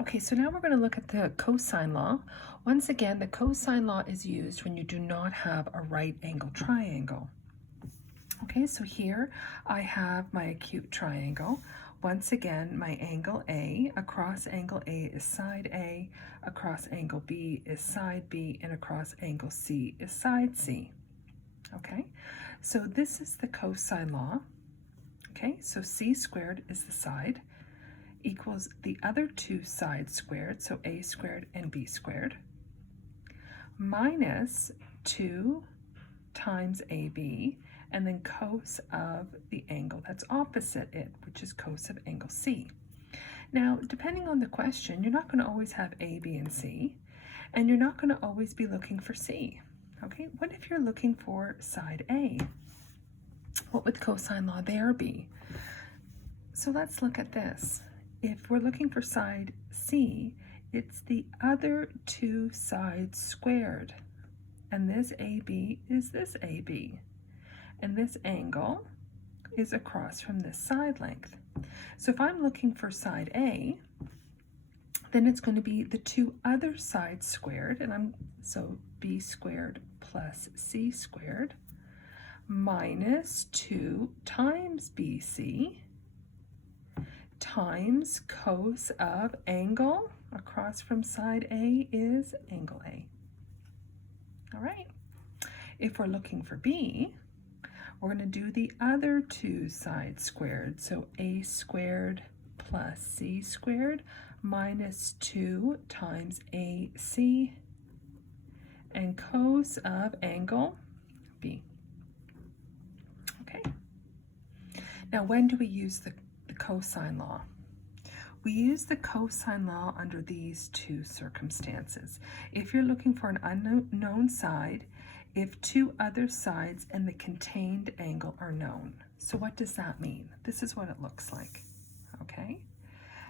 Okay, so now we're going to look at the cosine law. Once again, the cosine law is used when you do not have a right angle triangle. Okay, so here I have my acute triangle. Once again, my angle A, across angle A is side A, across angle B is side B, and across angle C is side C. Okay, so this is the cosine law. Okay, so C squared is the side, equals the other two sides squared, so A squared and B squared, minus 2 times AB, and then cos of the angle that's opposite it, which is cos of angle C. Now, depending on the question, you're not going to always have A, B, and C, and you're not going to always be looking for C. Okay, what if you're looking for side A? What would cosine law there be? So let's look at this. If we're looking for side C, it's the other two sides squared. And this AB is this AB. And this angle is across from this side length. So if I'm looking for side A, then it's going to be the two other sides squared, and so B squared plus C squared minus 2 times BC times cos of angle across from side A is angle A. All right. If we're looking for B, we're going to do the other two sides squared. So A squared plus C squared minus 2 times AC and cos of angle B. Okay. Now, when do we use the cosine law? We use the cosine law under these two circumstances. If you're looking for an unknown side, if two other sides and the contained angle are known. So what does that mean? This is what it looks like. Okay,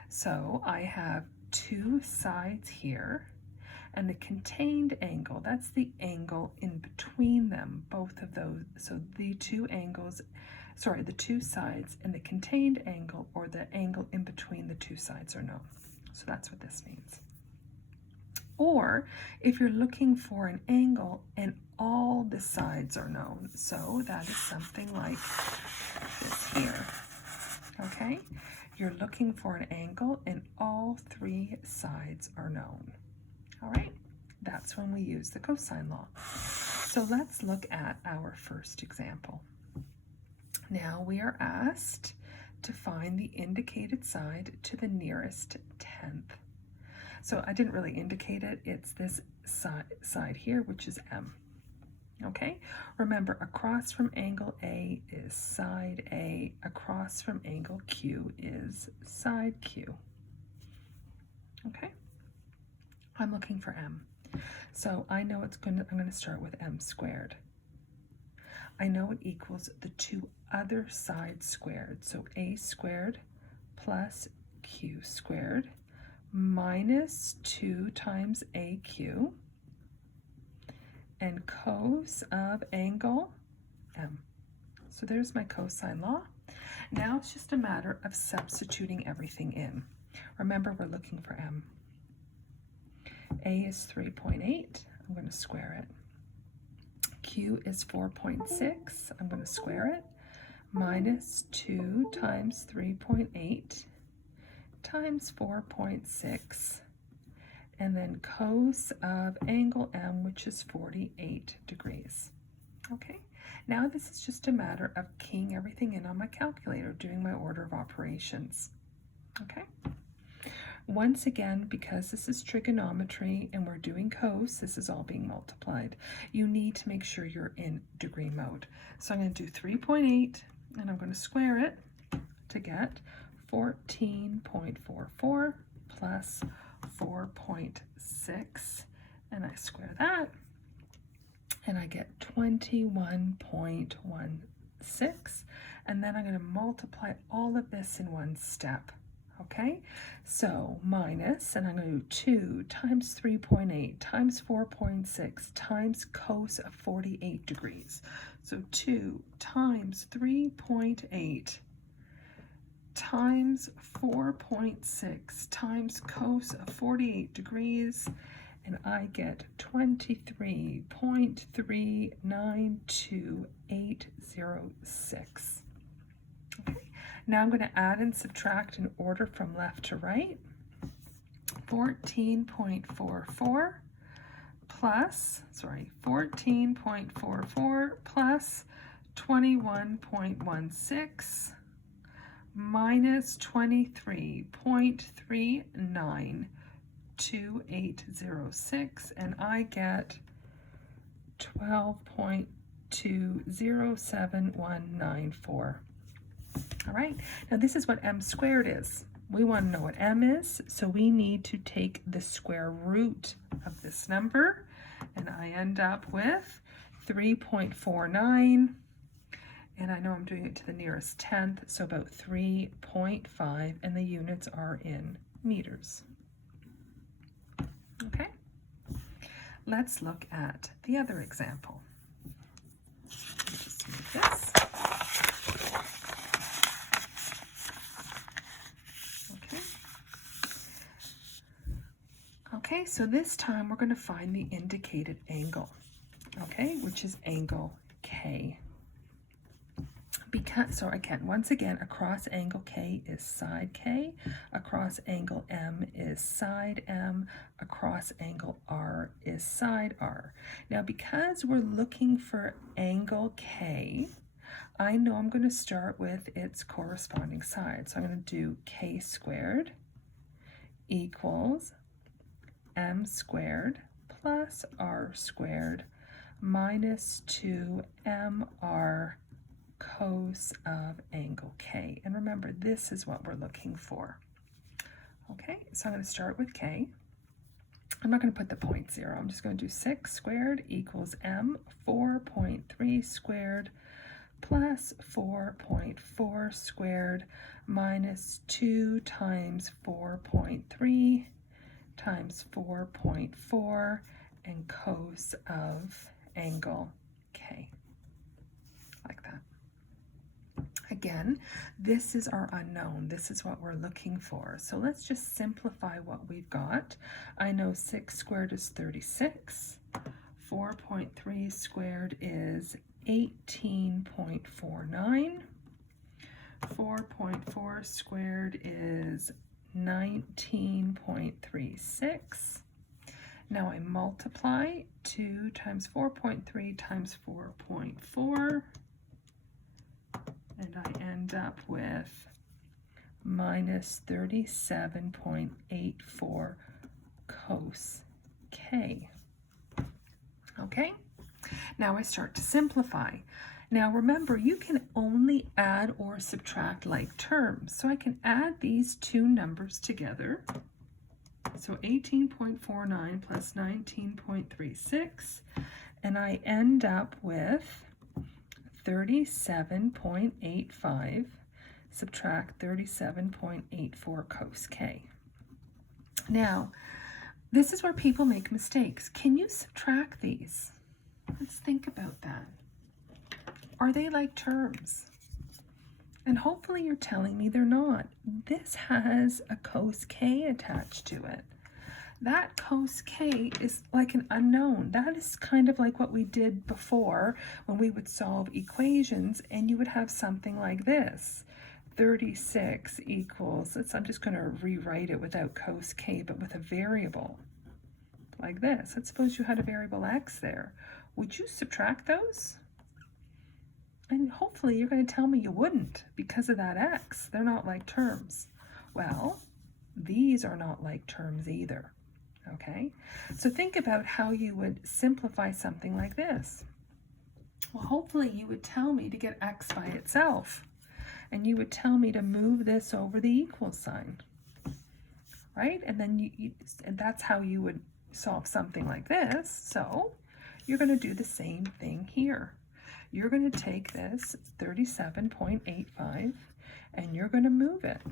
so I have two sides here, and the contained angle, that's the angle in between them, both of those. So the two sides and the contained angle, or the angle in between the two sides, are known. So that's what this means. Or if you're looking for an angle and all the sides are known, so that is something like this here. Okay, you're looking for an angle and all three sides are known. All right, that's when we use the cosine law. So let's look at our first example. Now we are asked to find the indicated side to the nearest tenth. So I didn't really indicate it. It's this side here, which is M. Okay, remember, across from angle A is side A. Across from angle Q is side Q. Okay, I'm looking for M. So I know I'm going to start with M squared. I know it equals the two other sides squared. So A squared plus Q squared minus 2 times AQ and cos of angle M. So there's my cosine law. Now it's just a matter of substituting everything in. Remember, we're looking for M. A is 3.8. I'm going to square it. Q is 4.6. I'm going to square it. Minus 2 times 3.8 times 4.6. And then cos of angle M, which is 48 degrees. Okay, now this is just a matter of keying everything in on my calculator, doing my order of operations. Okay. Once again, because this is trigonometry and we're doing cos, this is all being multiplied. You need to make sure you're in degree mode. So I'm going to do 3.8 and I'm going to square it to get 14.44 plus 4.6, and I square that and I get 21.16, and then I'm going to multiply all of this in one step. Okay, so minus, and I'm going to do 2 times 3.8 times 4.6 times cos of 48 degrees. So 2 times 3.8 times 4.6 times cos of 48 degrees, and I get 23.392806. Okay, now I'm going to add and subtract in order from left to right. 14.44 plus 14.44 plus 21.16 minus 23.392806, and I get 12.207194. All right, now this is what m squared is. We want to know what m is, so we need to take the square root of this number, and I end up with 3.49, and I know I'm doing it to the nearest tenth, so about 3.5, and the units are in meters. Okay, let's look at the other example. Just move this. Okay, so this time we're going to find the indicated angle, okay, which is angle K. Because, so again, once again, across angle K is side K, across angle M is side M, across angle R is side R. Now, because we're looking for angle K, I know I'm going to start with its corresponding side. So I'm going to do K squared equals m squared plus r squared minus 2mr cos of angle K. And remember, this is what we're looking for. Okay, so I'm going to start with K. I'm not going to put the 0.0. I'm just going to do 6 squared equals m 4.3 squared plus 4.4 squared minus 2 times 4.3 times 4.4 and cos of angle K, like that. Again, this is our unknown. This is what we're looking for. So let's just simplify what we've got. I know 6 squared is 36. 4.3 squared is 18.49. 4.4 squared is 19.36. Now I multiply 2 times 4.3 times 4.4, and I end up with minus 37.84 cos K. Okay, now I start to simplify. Now remember, you can only add or subtract like terms. So I can add these two numbers together. So 18.49 plus 19.36, and I end up with 37.85, subtract 37.84 cos K. Now, this is where people make mistakes. Can you subtract these? Let's think about that. Are they like terms? And hopefully you're telling me they're not. This has a cos K attached to it. That cos K is like an unknown. That is kind of like what we did before when we would solve equations, and you would have something like this. 36 equals, I'm just going to rewrite it without cos K, but with a variable like this. Let's suppose you had a variable x there. Would you subtract those? And hopefully you're going to tell me you wouldn't because of that x. They're not like terms. Well, these are not like terms either. Okay? So think about how you would simplify something like this. Well, hopefully you would tell me to get x by itself. And you would tell me to move this over the equal sign. Right? And then and that's how you would solve something like this. So you're going to do the same thing here. You're going to take this 37.85 and you're going to move it.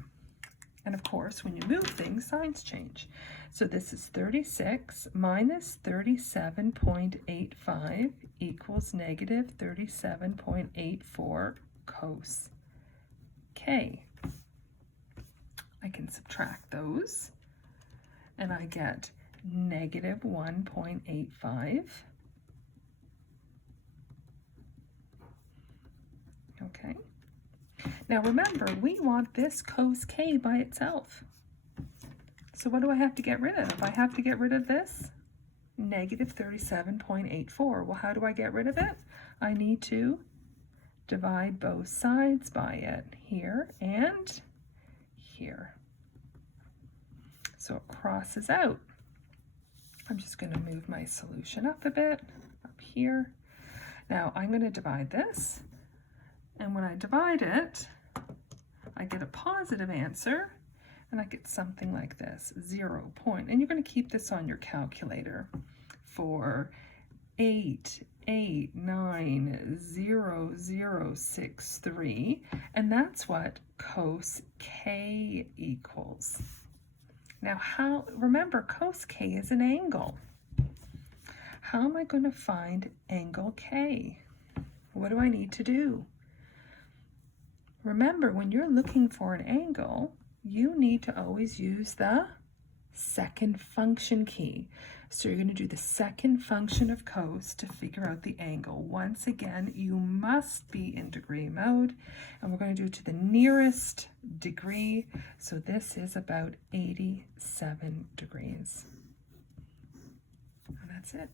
And of course, when you move things, signs change. So this is 36 minus 37.85 equals negative 37.84 cos K. I can subtract those, and I get negative 1.85. Okay. Now remember, we want this cos k by itself. So what do I have to get rid of? I have to get rid of this negative 37.84. Well, how do I get rid of it? I need to divide both sides by it, here and here. So it crosses out. I'm just going to move my solution up a bit, up here. Now I'm going to divide this, and when I divide it, I get a positive answer, and I get something like this, 0 point. And you're going to keep this on your calculator for 8890063, and that's what cos k equals. Now, remember, cos k is an angle. How am I going to find angle k? What do I need to do? Remember, when you're looking for an angle, you need to always use the second function key. So you're going to do the second function of cos to figure out the angle. Once again, you must be in degree mode, and we're going to do it to the nearest degree. So this is about 87 degrees. And that's it.